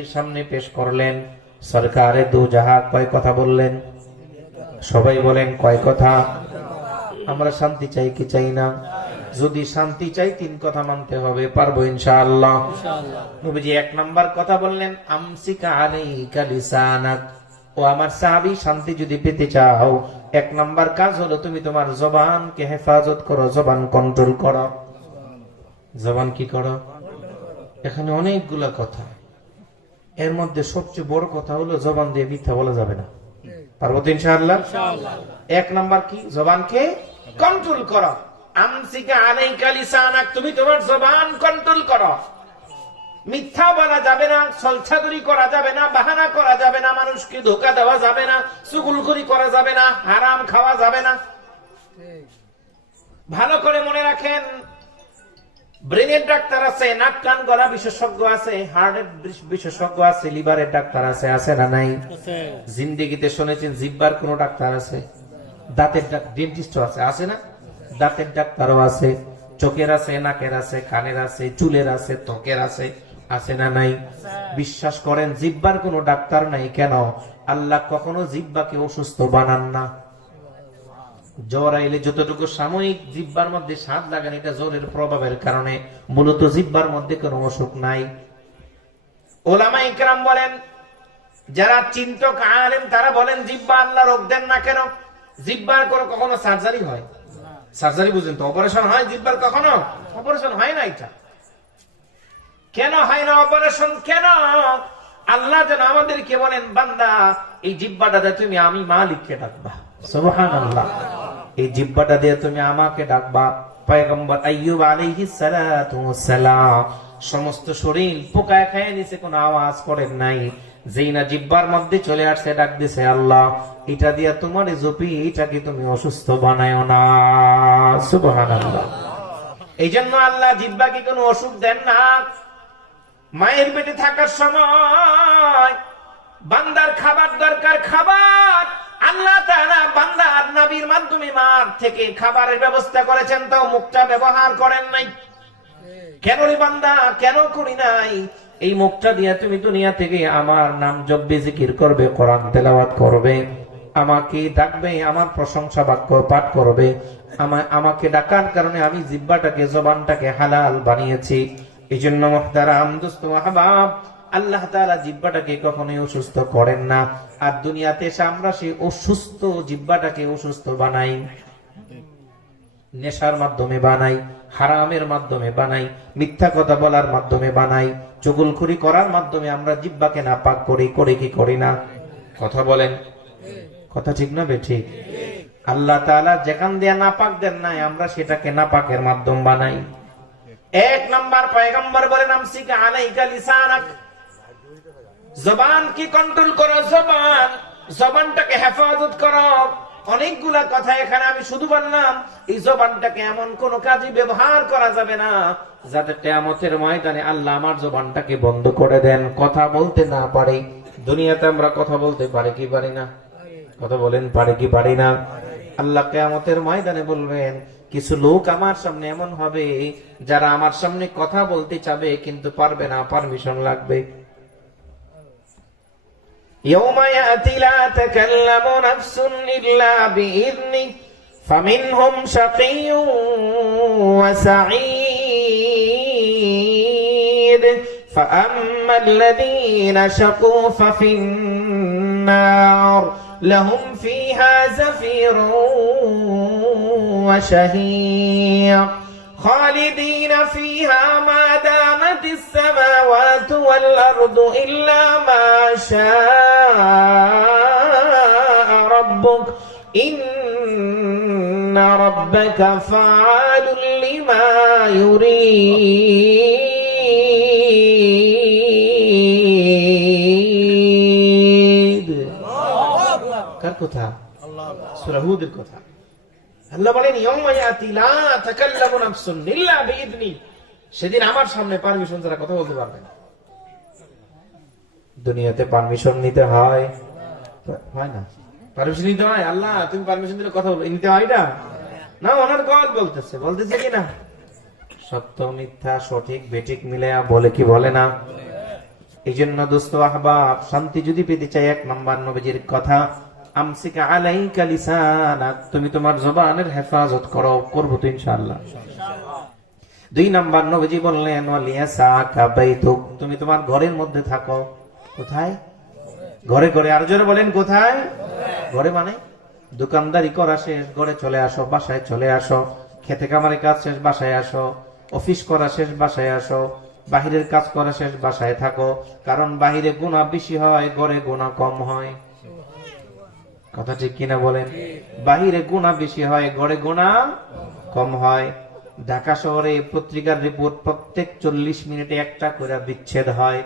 এর সামনে পেশ করলেন। সরকারে দু জাহাঁ কয় কথা বললেন? সবাই বলেন কয় কথা? আমরা শান্তি চাই কি চাই না? যদি শান্তি চাই তিন কথা মানতে হবে, পারবো ইনশাআল্লাহ। নবীজি এক নাম্বার কথা বললেন, আমসিকা আলাইকা লিসানাক। ও আমার সাহাবী, শান্তি যদি পেতে চাও এক নাম্বার কাজ হলো তুমি তোমার জবানকে হেফাজত করো, জবান কন্ট্রোল করো। জবান কি করো? এখানে অনেকগুলা কথা, এর মধ্যে সবচেয়ে বড় কথা হলো জবান দিয়ে মিথ্যা বলা যাবে না। পারবো তো ইনশাআল্লাহ? এক নাম্বার কি? জবানকে কন্ট্রোল করো। আমসিকা আলাইকা লিসানাক, তুমি তোমার জবান কন্ট্রোল করো। মিথ্যা বলা যাবে না, ছলছাতুরি করা যাবে না, বাহানা করা যাবে না, মানুষকে ধোঁকা দেওয়া যাবে না, চুগলখড়ি করা যাবে না, হারাম খাওয়া যাবে না। ভালো করে মনে রাখেন, ব্রেনের ডাক্তার আছে, নাক কান গলা বিশেষজ্ঞ আছে, হার্টের বিশেষজ্ঞ আছে, লিভারের ডাক্তার আছে, আছে না নাই? জিন্দেগিতে শুনেছেন জিহ্বার কোন ডাক্তার আছে? দাঁতের ডেন্টিস্ট আছে, আছে না? দাঁতের ডাক্তারও আছে, চোখের আছে, নাকের আছে, কানের আছে, চুলের আছে, ত্বকের আছে, আছে না নাই? বিশ্বাস করেন জিহ্বার কোন ডাক্তার নাই। কেন? আল্লাহ কখনো জিহ্বাকে অসুস্থ বানান না। জ্বর আইলে যতটুকু সাময়িক জিহ্বার মধ্যে স্বাদ লাগান, এটা জ্বরের প্রভাবের কারণে, মূলত জিহ্বার মধ্যে কোনো অসুখ নাই। ওলামায়ে কেরাম বলেন, যারা চিন্তক আলেম তারা বলেন জিহ্বা আল্লাহ রোগ দেন না কেন? জিহ্বার করে কখনো সার্জারি হয়? সার্জারি বুঝেন তো, অপারেশন হয় জিহ্বার? কখনো অপারেশন হয় না। এটা কেন হয় না অপারেশন? কেন? আল্লাহ যেন আমাদেরকে বলেন, বান্দা এই জিহ্বাটা দিয়ে তুমি আমি মালিককে ডাকবা। সুবহানাল্লাহ। এই জিহ্বাটা দিয়ে তুমি আমাকে ডাকবা। পয়গম্বর আইয়ুব আলাইহিস সালাতু ওয়াস সালাম সমস্ত শরীর পোকায় খেয়ে নিছে, কোনো আওয়াজ করেন নাই। যেই না জিহ্বার মধ্যে চলে আসছে, ডাক দিছে, আল্লাহ এটা দিয়া তোমার জপি, এটাকে তুমি অসুস্থ বানায়ো না। সুবহানাল্লাহ। এই জন্য আল্লাহ জিহ্বাকে কোনো অসুখ দেন না। মায়ের পেটে থাকার সময় বান্দার খাবার দরকার, খাবার আল্লাহ তাআলা বান্দা আর নবীর মাধ্যমে মার থেকে খাবারের ব্যবস্থা করেছেন, তাও মুখটা ব্যবহার করেন নাই। কেন রে বান্দা, কেন করি নাই? এই মুখটা দিয়ে তুমি দুনিয়া থেকে আমার নাম জপবে, জিকির করবে, কোরআন তেলাওয়াত করবে, আমাকে ডাকবে, আমার প্রশংসা বাক্য পাঠ করবে। আমাকে ডাকার কারণে আমি জিহ্বাটাকে, জবানটাকে হালাল বানিয়েছি। এই জন্য মুহতারাম দোস্ত মাহবাব, আল্লাহ তাআলা জিহ্বাটাকে কখনোই অসুস্থ করেন না। আর দুনিয়াতে এসে আমরা সেই অসুস্থ জিহ্বাটাকে অসুস্থ বানাই। নেশার মাধ্যমে বানাই, হারামের মাধ্যমে বানাই, মিথ্যা কথা বলার মাধ্যমে বানাই, চুগলখড়ি করার মাধ্যমে আমরা জিহ্বাকে নাপাক করি। করি কি করি না? কথা বলেন, কথা ঠিক না বেঠিক? আল্লাহ তাআলা যেখান দিয়ে নাপাক দেন নাই, আমরা সেটাকে নাপাকের মাধ্যম বানাই। এক নাম্বার পয়গম্বর বলেন, আমসিকা আলাইকা লিসানাক, জবান কি কন্ট্রোল করো, জবান, জবানটাকে হেফাজত করো। অনেকগুলা কথা এখানে আমি শুধু বললাম, এই জবানটাকে এমন কোন কাজে ব্যবহার করা যাবে না যাতে কিয়ামতের ময়দানে আল্লাহ আমার জবানটাকে বন্ধ করে দেন, কথা বলতে না পারি। দুনিয়াতে আমরা কথা বলতে পারি কি পারি না? কথা বলেন, পারি কি পারি না? আল্লাহ কিয়ামতের ময়দানে বলবেন, কিছু লোক আমার সামনে এমন হবে যারা আমার সামনে কথা বলতে চাবে কিন্তু পারবে না, পারমিশন লাগবে। يوم يأتي لا تكلم نفس إلا بإذنه فمنهم شقي وسعيد فأما الذين شقوا ففي النار لهم فيها زفير وشهيق خالدين فيها ما دامت السماوات والأرض إلا ما شاء ربك إن ربك فعال لما يريد. কার কথা? সূরা হুদের কথা। আল্লাহ বলেন, ইয়াউমা ইয়াতি লা তাকাল্লামু নাফসুন ইল্লা বিইذনি, সেদিন আমার সামনে পারমিশন ছাড়া কথা বলতে পারবে না। দুনিয়াতে পারমিশন নিতে হয়, হয় না? পারমিশন নিতে হয়। আল্লাহ তুমি পারমিশন দিলে কথা বলবে, নিতে হয় না? ওনার কল বলতেছে কি না? সত্য মিথ্যা সঠিক বেঠিক মিলায়া বলে কি বলে না? এই জন্য দোস্ত আহবাব, শান্তি যদি পেতে চাই, 1 নম্বর নবীজির কথা, আমসিকা আলাইকা লিসানাক, তুমি তোমার জবানের হেফাজত করো, করবো তো ইনশাআল্লাহ। 2 নম্বর নবীজি বললেন ওয়ালিয়াসাকা বাইতুক, তুমি তোমার ঘরের মধ্যে থাকো। কোথায়? ঘরে ঘরে। আর জোরে বলেন কোথায়? ঘরে মানে দোকানদারি করা শেষ, ঘরে চলে আসো, বাসায় চলে আসো। খেতে কামারে কাজ শেষ, বাসায় আসো। অফিস করা শেষ, বাসায় আসো। বাহিরের কাজ করা শেষ, বাসায় থাকো। কারণ বাহিরে গুনাহ বেশি হয়, ঘরে গুনাহ কম হয়। কথা ঠিক কিনা বলেন? বাহিরে গুনাহ বেশি হয়, ঘরে গুনাহ কম হয়। ঢাকা শহরে পত্রিকার রিপোর্ট, প্রত্যেক 40 মিনিটে একটা করে বিচ্ছেদ হয়।